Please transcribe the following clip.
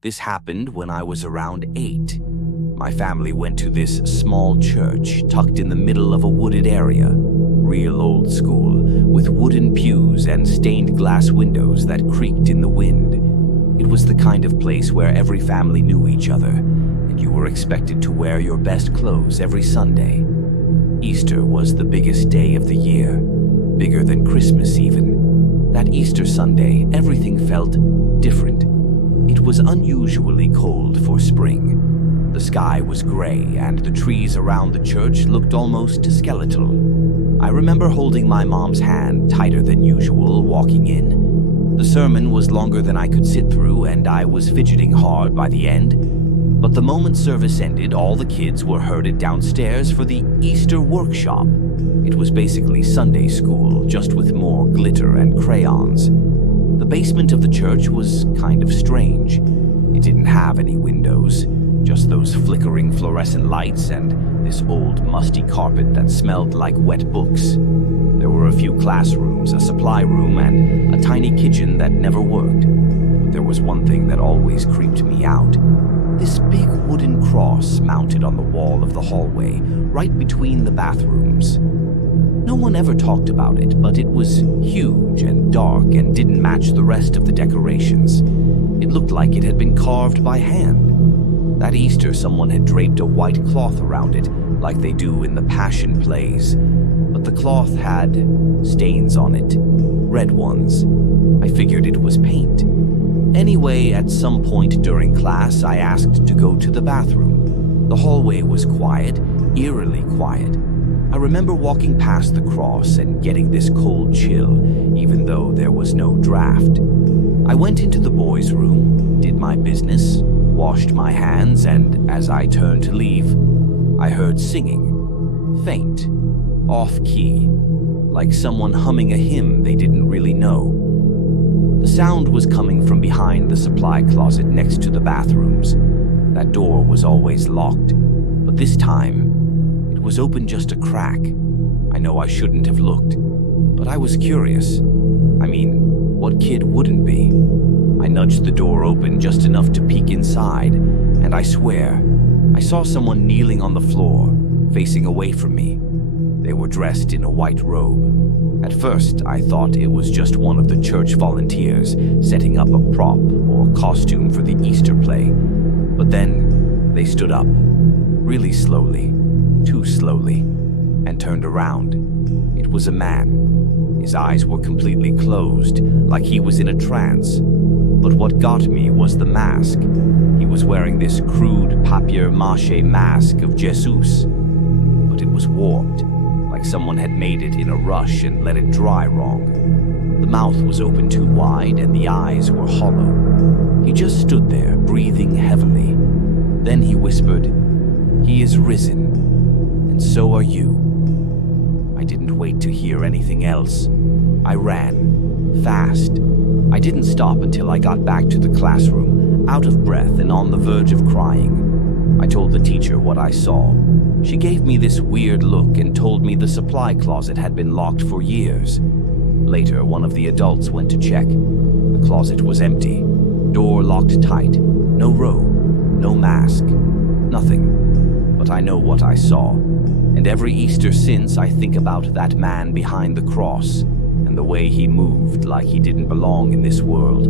This happened when I was around 8. My family went to this small church tucked in the middle of a wooded area. Real old school, with wooden pews and stained glass windows that creaked in the wind. It was the kind of place where every family knew each other, and you were expected to wear your best clothes every Sunday. Easter was the biggest day of the year, bigger than Christmas even. That Easter Sunday, everything felt different. It was unusually cold for spring. The sky was gray, and the trees around the church looked almost skeletal. I remember holding my mom's hand tighter than usual walking in. The sermon was longer than I could sit through, and I was fidgeting hard by the end. But the moment service ended, all the kids were herded downstairs for the Easter workshop. It was basically Sunday school, just with more glitter and crayons. The basement of the church was kind of strange. It didn't have any windows, just those flickering fluorescent lights and this old musty carpet that smelled like wet books. There were a few classrooms, a supply room, and a tiny kitchen that never worked. But there was one thing that always creeped me out. This big wooden cross mounted on the wall of the hallway, right between the bathrooms. No one ever talked about it, but it was huge and dark and didn't match the rest of the decorations. It looked like it had been carved by hand. That Easter, someone had draped a white cloth around it, like they do in the Passion plays. But the cloth had stains on it, red ones. I figured it was paint. Anyway, at some point during class, I asked to go to the bathroom. The hallway was quiet, eerily quiet. I remember walking past the cross and getting this cold chill, even though there was no draft. I went into the boys' room, did my business, washed my hands, and as I turned to leave, I heard singing, faint, off-key, like someone humming a hymn they didn't really know. The sound was coming from behind the supply closet next to the bathrooms. That door was always locked, but this time, it was open just a crack. I know I shouldn't have looked, but I was curious. I mean, what kid wouldn't be? I nudged the door open just enough to peek inside, and I swear, I saw someone kneeling on the floor, facing away from me. They were dressed in a white robe. At first, I thought it was just one of the church volunteers setting up a prop or costume for the Easter play. But then, they stood up, really slowly, too slowly, and turned around. It was a man. His eyes were completely closed, like he was in a trance. But what got me was the mask. He was wearing this crude papier-mâché mask of Jesus. But it was warped, like someone had made it in a rush and let it dry wrong. The mouth was open too wide and the eyes were hollow. He just stood there, breathing heavily. Then he whispered, "He is risen, and so are you." I didn't wait to hear anything else. I ran, fast. I didn't stop until I got back to the classroom, out of breath and on the verge of crying. I told the teacher what I saw. She gave me this weird look and told me the supply closet had been locked for years. Later, one of the adults went to check. The closet was empty, door locked tight, no robe, no mask, nothing. But I know what I saw, and every Easter since I think about that man behind the cross and the way he moved like he didn't belong in this world.